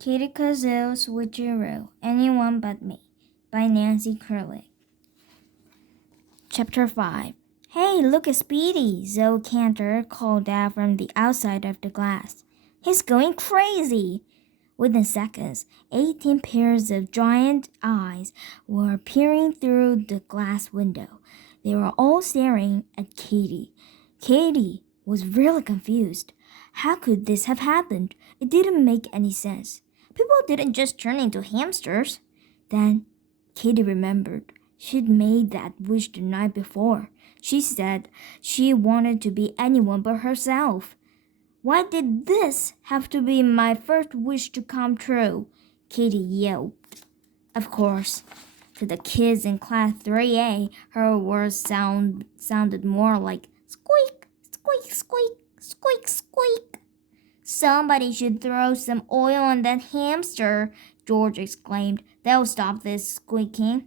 Kitty Kazoo, Switcheroo, Anyone But Me by Nancy Curley. Chapter 5. Hey, look at Speedy, Zoe Cantor called out from the outside of the glass. He's going crazy! Within seconds, 18 pairs of giant eyes were peering through the glass window. They were all staring at Katy. Katy was really confused. How could this have happened? It didn't make any sense. People didn't just turn into hamsters. Then Katy remembered. She'd made that wish the night before. She said she wanted to be anyone but herself. Why did this have to be my first wish to come true? Katy yelled. Of course, to the kids in class 3A, her words sounded more like squeak, squeak, squeak, squeak, squeak. Somebody should throw some oil on that hamster, George exclaimed. They'll stop this squeaking.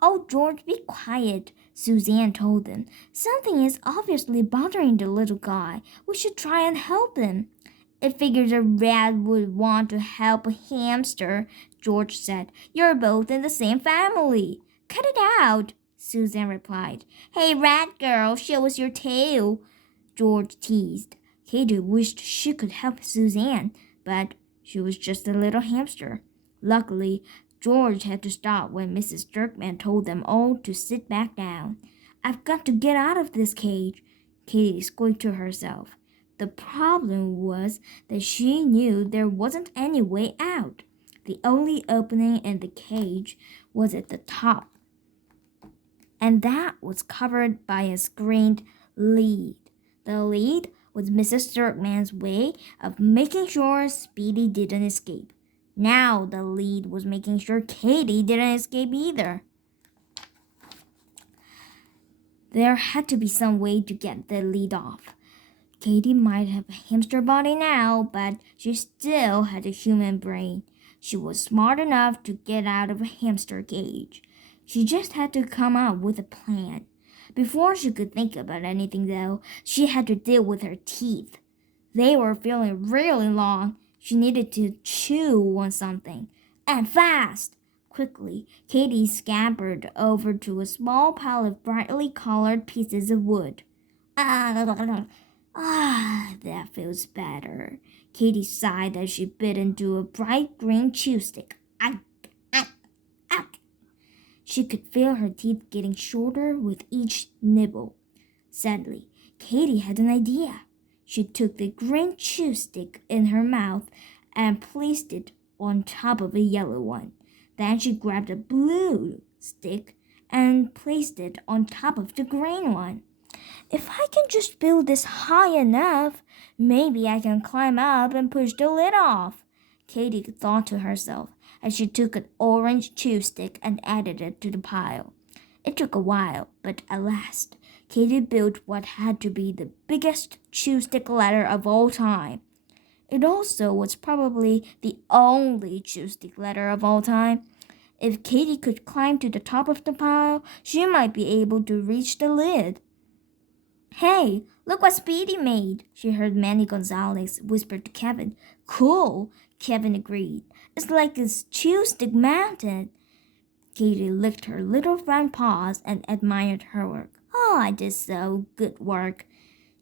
Oh, George, be quiet, Suzanne told him. Something is obviously bothering the little guy. We should try and help him. I figured a rat would want to help a hamster, George said. You're both in the same family. Cut it out, Suzanne replied. Hey, rat girl, show us your tail, George teased. Katy wished she could help Suzanne, but she was just a little hamster. Luckily, George had to stop when Mrs. Jerkman told them all to sit back down. I've got to get out of this cage, Katy squeaked to herself. The problem was that she knew there wasn't any way out. The only opening in the cage was at the top, and that was covered by a screened lead. The lead was Mrs. Jerkman's way of making sure Speedy didn't escape. Now the lead was making sure Katy didn't escape either. There had to be some way to get the lead off. Katy might have a hamster body now, but she still had a human brain. She was smart enough to get out of a hamster cage. She just had to come up with a plan. Before she could think about anything, though, she had to deal with her teeth. They were feeling really long. She needed to chew on something, and fast. Quickly, Katy scampered over to a small pile of brightly colored pieces of wood. That feels better. Katy sighed as she bit into a bright green chew stick. She could feel her teeth getting shorter with each nibble. Suddenly, Katy had an idea. She took the green chew stick in her mouth and placed it on top of a yellow one. Then she grabbed a blue stick and placed it on top of the green one. If I can just build this high enough, maybe I can climb up and push the lid off, Katy thought to herself as she took an orange chew stick and added it to the pile. It took a while, but at last, Katy built what had to be the biggest chew stick ladder of all time. It also was probably the only chew stick ladder of all time. If Katy could climb to the top of the pile, she might be able to reach the lid. Hey, look what Speedy made, she heard Manny Gonzalez whisper to Kevin. Cool, Kevin agreed. It's like a chew stick mountain. Katy licked her little front paws and admired her work. Oh, I did so. Good work.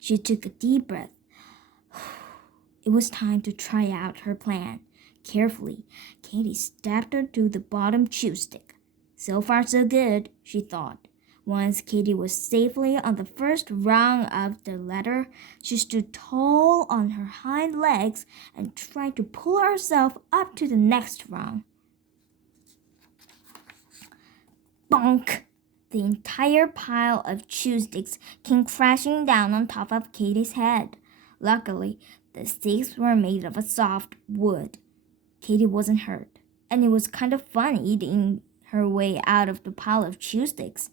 She took a deep breath. It was time to try out her plan. Carefully, Katy stepped her to the bottom chew stick. So far, so good, she thought. Once Katy was safely on the first rung of the ladder, she stood tall on her hind legs and tried to pull herself up to the next rung. Bonk! The entire pile of chew sticks came crashing down on top of Katy's head. Luckily, the sticks were made of a soft wood. Katy wasn't hurt, and it was kind of fun eating her way out of the pile of chew sticks.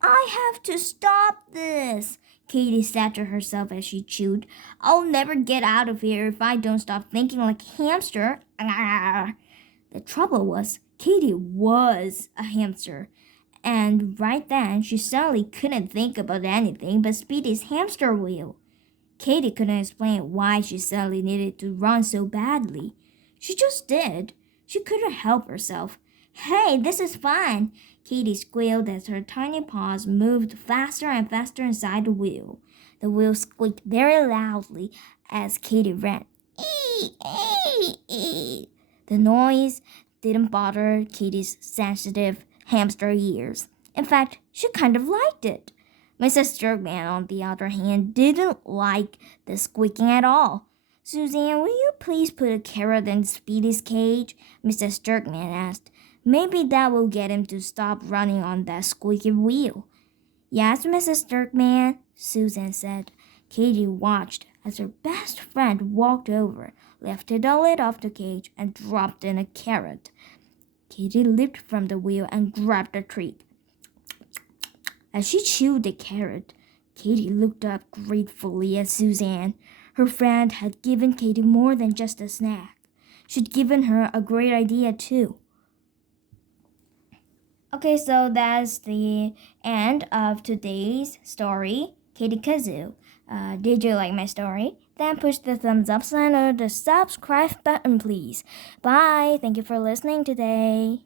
I have to stop this, Katy said to herself as she chewed. I'll never get out of here if I don't stop thinking like a hamster. The trouble was, Katy was a hamster, and right then she suddenly couldn't think about anything but Speedy's hamster wheel. Katy couldn't explain why she suddenly needed to run so badly. She just did. She couldn't help herself. Hey, this is fun! Katy squealed as her tiny paws moved faster and faster inside the wheel. The wheel squeaked very loudly as Katy ran. Ee, ee, ee. The noise didn't bother Katy's sensitive hamster ears. In fact, she kind of liked it. Mrs. Jerkman, on the other hand, didn't like the squeaking at all. Suzanne, will you please put a carrot in Speedy's cage? Mrs. Jerkman asked. Maybe that will get him to stop running on that squeaky wheel. Yes, Mrs. Jerkman, Susan said. Katy watched as her best friend walked over, lifted the lid off the cage, and dropped in a carrot. Katy leaped from the wheel and grabbed the treat. As she chewed the carrot, Katy looked up gratefully at Suzanne. Her friend had given Katy more than just a snack. She'd given her a great idea, too. Okay, so that's the end of today's story, Katy Kazoo. Did you like my story? Then push the thumbs up sign or the subscribe button, please. Bye. Thank you for listening today.